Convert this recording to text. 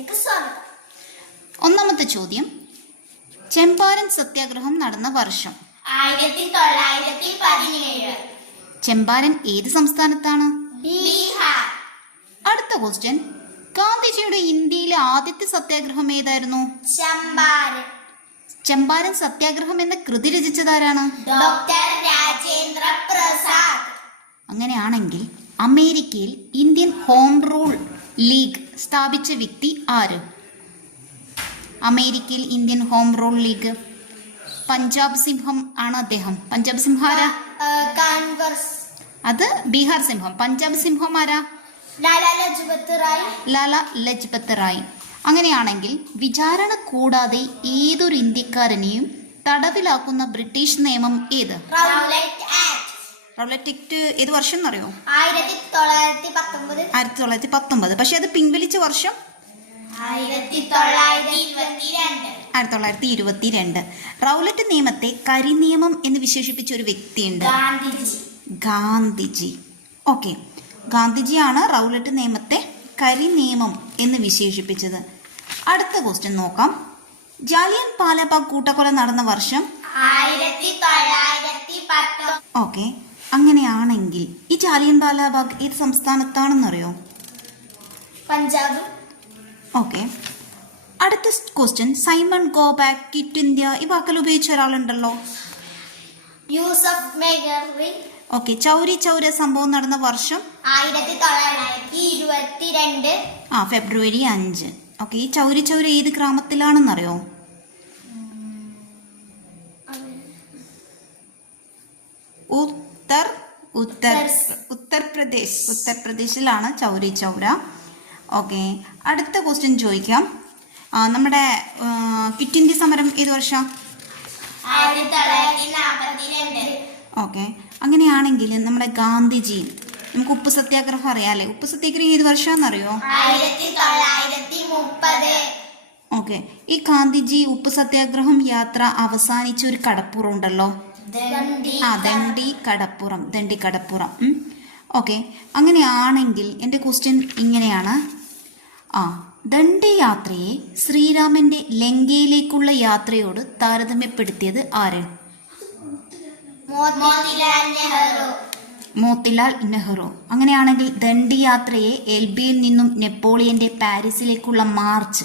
ക്ലാസ്സിലേക്ക് സ്വാഗതം. ഒന്നാമത്തെ ചോദ്യം. ചെമ്പാരൻ സത്യാഗ്രഹം നടന്ന വർഷം. ആയിരത്തി തൊള്ളായിരത്തി പതിനേഴ് ചെമ്പാരൻ ഏത് സംസ്ഥാനത്താണ്? ബീഹാർ. അടുത്ത ക്വസ്റ്റ്യൻ ഗാന്ധിജിയുടെ ഇന്ത്യയിലെ ആദ്യത്തെ സത്യാഗ്രഹം ഏതായിരുന്നു? ചമ്പാരൻ. ചെമ്പാരൻ സത്യാഗ്രഹം എന്ന കൃതി രചിച്ചതാരാണ്? ഡോക്ടർ രാജേന്ദ്ര പ്രസാദ്. അങ്ങനെയാണെങ്കിൽ അമേരിക്കയിൽ ഇന്ത്യൻ ഹോം റൂൾ ലീഗ് സ്ഥാപിച്ച വ്യക്തി ആര്? അമേരിക്കയിൽ Indian home rule league. Punjab സിംഹം ആണ് അദ്ദേഹം. പഞ്ചാബ് സിംഹം അത് ബീഹാർ സിംഹം. പഞ്ചാബ് സിംഹം ആരാ? ലാലാ ലജ്പത് റായ്. ലാല ലജ്പത് റായ്. അങ്ങനെയാണെങ്കിൽ വിചാരണ കൂടാതെ ഏതൊരു ഇന്ത്യക്കാരനെയും തടവിലാക്കുന്ന ബ്രിട്ടീഷ് നിയമം ഏത്? റൗലറ്റ് ഏത് വർഷം എന്നറിയോ? ആയിരത്തി തൊള്ളായിരത്തി പത്തൊമ്പത് ആയിരത്തി തൊള്ളായിരത്തി പത്തൊമ്പത് പക്ഷെ അത് പിൻവലിച്ച വർഷം? ആയിരത്തി തൊള്ളായിരത്തി ഇരുപത്തിരണ്ട് ആയിരത്തി തൊള്ളായിരത്തി ഇരുപത്തി രണ്ട് റൗലറ്റ് നിയമത്തെ കരിനിയമം എന്ന് വിശേഷിപ്പിച്ച ഒരു വ്യക്തിയുണ്ട്. ഗാന്ധിജി. ഗാന്ധിജി. ഓക്കെ. ഗാന്ധിജിയാണ് റൗലറ്റ് നിയമത്തെ കരിനിയമം എന്ന് വിശേഷിപ്പിച്ചത്. അടുത്ത ക്വസ്റ്റ്യൻ നോക്കാം. ജാലിയൻ പാലബാഗ് കൂട്ടക്കൊല നടന്ന വർഷം? ആയിരത്തി തൊള്ളായിരത്തി ഓക്കെ. അങ്ങനെയാണെങ്കിൽ ഈ ജാലിയൻ ബാലാബാഗ് ഏത് സംസ്ഥാനത്താണെന്നറിയോ? പഞ്ചാബ്. ഓക്കെ. അടുത്ത question Simon go back quit India ഈ വാക്കൽ ഉപയോഗിച്ച ഒരാളുണ്ടല്ലോ. യൂസഫ് ഓക്കെ ചൗരി ചൗര സംഭവം നടന്ന വർഷം? ആയിരത്തി തൊള്ളായിരത്തി ഇരുപത്തിരണ്ട് ആ ഫെബ്രുവരി അഞ്ച്. ഓക്കെ ഈ ചൗരി ചൗര ഏത് ഗ്രാമത്തിലാണെന്നറിയോ? ഉത്തർ ഉത്തർ ഉത്തർപ്രദേശ് ഉത്തർപ്രദേശിലാണ് ചൗരി ചൗര. ഓക്കെ അടുത്ത ക്വസ്റ്റ്യൻ ചോദിക്കാം. നമ്മുടെ ക്വിറ്റ് ഇന്ത്യ സമരം ഏത് വർഷം? ഓക്കെ അങ്ങനെയാണെങ്കിൽ നമ്മുടെ ഗാന്ധിജി നമുക്ക് ഉപ്പ് സത്യാഗ്രഹം അറിയാമല്ലേ ഉപ്പ് സത്യാഗ്രഹം ഏത് വർഷമാണെന്നറിയോ? ഓക്കെ ഈ ഗാന്ധിജി ഉപ്പ് സത്യാഗ്രഹം യാത്ര അവസാനിച്ച ഒരു കടപ്പുറം ഉണ്ടല്ലോ. ദണ്ഡി ആ ദണ്ഡി കടപ്പുറം ദണ്ഡി കടപ്പുറം. ഓക്കെ. അങ്ങനെയാണെങ്കിൽ എന്റെ ക്വസ്റ്റ്യൻ ഇങ്ങനെയാണ്. ആ ദണ്ഡി യാത്രയെ ശ്രീരാമന്റെ ലങ്കയിലേക്കുള്ള യാത്രയോട് താരതമ്യപ്പെടുത്തിയത് ആര്? മോത്തിലാൽ നെഹ്റു. അങ്ങനെയാണെങ്കിൽ ദണ്ഡി യാത്രയെ എൽ ബിയിൽ നിന്നും നെപ്പോളിയന്റെ പാരീസിലേക്കുള്ള മാർച്ച്.